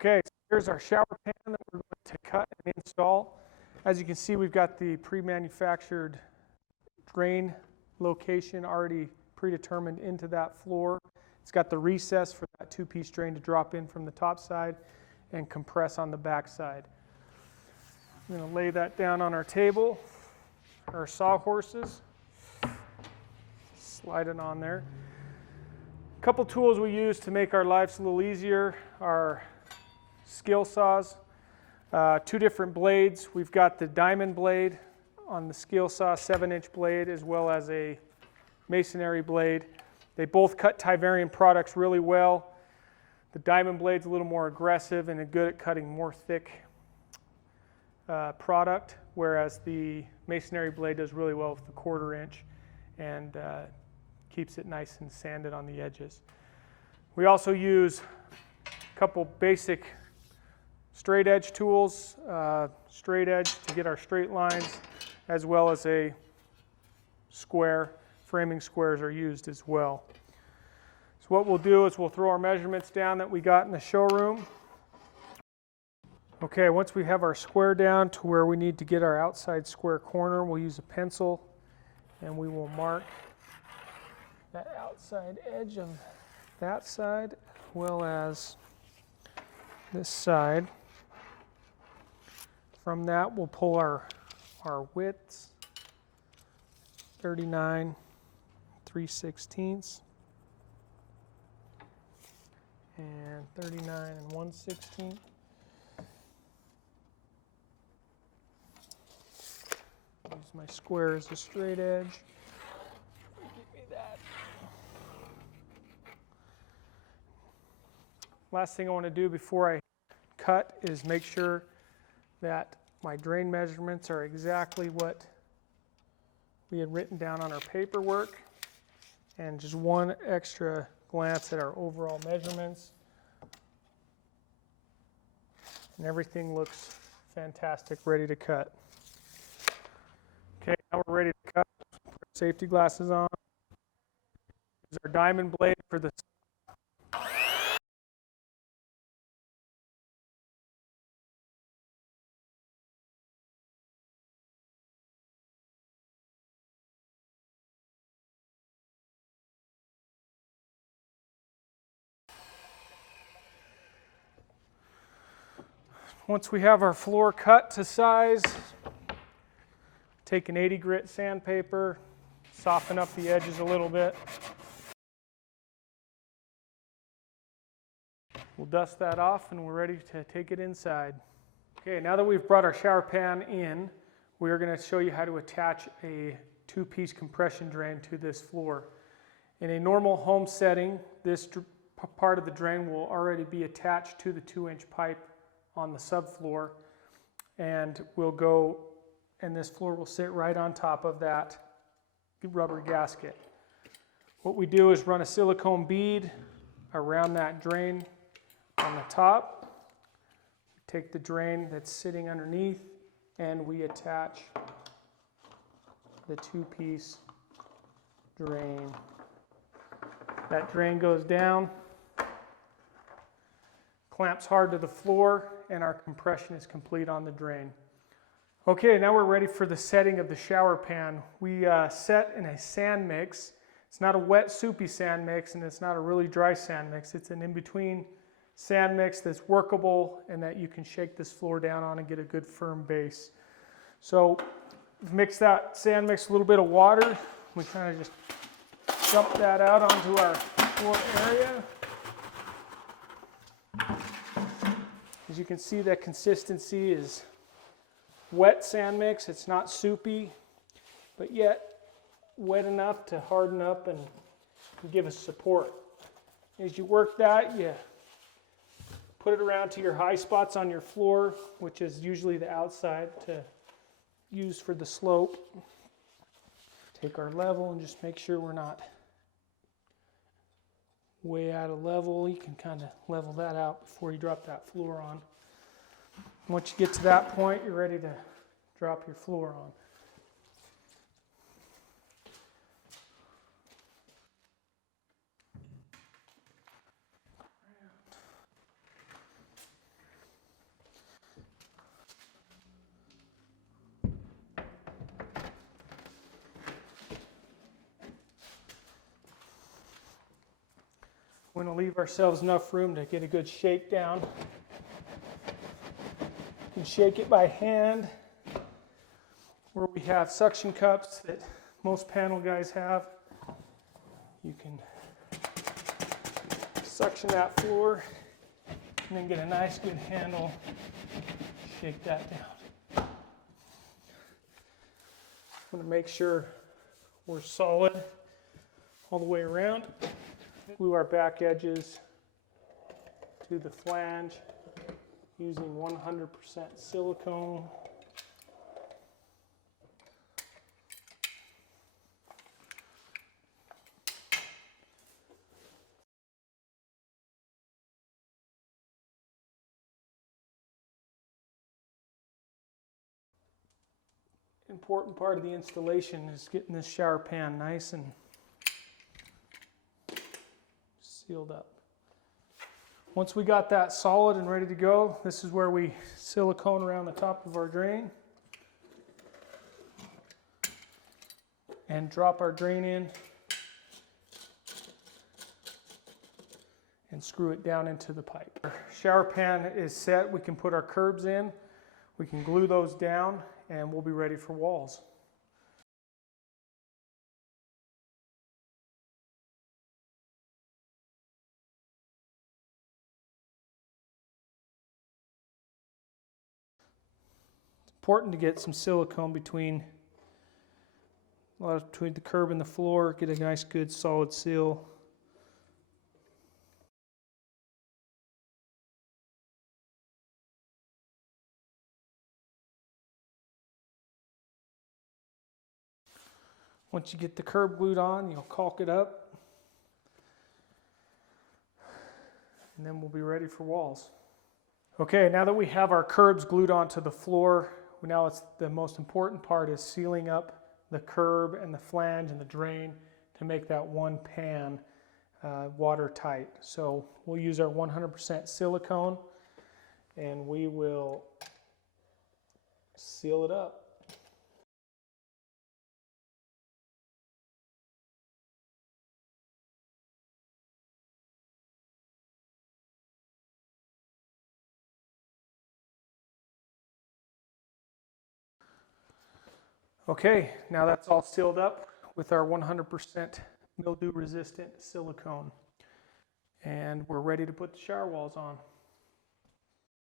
Okay, so here's our shower pan that we're going to cut and install. As you can see, we've got the pre-manufactured drain location already predetermined into that floor. It's got the recess for that two-piece drain to drop in from the top side and compress on the back side. I'm going to lay that down on our table, our sawhorses. Slide it on there. A couple tools we use to make our lives a little easier are skill saws, two different blades. We've got the diamond blade on the skill saw, 7-inch blade, as well as a masonry blade. They both cut Tyvarian products really well. The diamond blade's a little more aggressive and good at cutting more thick product, whereas the masonry blade does really well with the 1/4 inch and keeps it nice and sanded on the edges. We also use a couple basic straight edge tools, straight edge to get our straight lines, as well as a square. Framing squares are used as well. So what we'll do is we'll throw our measurements down that we got in the showroom. Okay, once we have our square down to where we need to get our outside square corner, we'll use a pencil and we will mark that outside edge of that side as well as this side. From that, we'll pull our widths, 39 3/16 and 39 1/16. Use my square as a straight edge. Give me that. Last thing I want to do before I cut is make sure that my drain measurements are exactly what we had written down on our paperwork, and just one extra glance at our overall measurements, and everything looks fantastic, ready to cut. Okay, now we're ready to cut. Put our safety glasses on. Use our diamond blade for the Once we have our floor cut to size, take an 80 grit sandpaper, soften up the edges a little bit. We'll dust that off and we're ready to take it inside. Okay, now that we've brought our shower pan in, we're going to show you how to attach a two-piece compression drain to this floor. In a normal home setting, this part of the drain will already be attached to the 2-inch pipe on the subfloor, and this floor will sit right on top of that rubber gasket. What we do is run a silicone bead around that drain on the top. Take the drain that's sitting underneath and we attach the two-piece drain. That drain goes down, clamps hard to the floor, and our compression is complete on the drain. Okay, now we're ready for the setting of the shower pan. We set in a sand mix. It's not a wet, soupy sand mix, and it's not a really dry sand mix. It's an in-between sand mix that's workable and that you can shake this floor down on and get a good firm base. So mix that sand mix with a little bit of water. We kind of just dump that out onto our floor area. As you can see, that consistency is wet sand mix. It's not soupy, but yet wet enough to harden up and give us support. As you work that, you put it around to your high spots on your floor, which is usually the outside to use for the slope. Take our level and just make sure we're not way out of level. You can kind of level that out before you drop that floor on. Once you get to that point, you're ready to drop your floor on. We want to leave ourselves enough room to get a good shake down. You can shake it by hand, or we have suction cups that most panel guys have. You can suction that floor and then get a nice good handle, shake that down. I'm going to make sure we're solid all the way around. Glue our back edges to the flange using 100% silicone. Important part of the installation is getting this shower pan nice and sealed up. Once we got that solid and ready to go, this is where we silicone around the top of our drain and drop our drain in and screw it down into the pipe. Our shower pan is set. We can put our curbs in, we can glue those down, and we'll be ready for walls. It's important to get some silicone between the curb and the floor, get a nice good solid seal. Once you get the curb glued on, you'll caulk it up, and then we'll be ready for walls. Okay, now that we have our curbs glued onto the floor, now it's the most important part is sealing up the curb and the flange and the drain to make that one pan watertight. So we'll use our 100% silicone and we will seal it up. Okay, now that's all sealed up with our 100% mildew resistant silicone. And we're ready to put the shower walls on.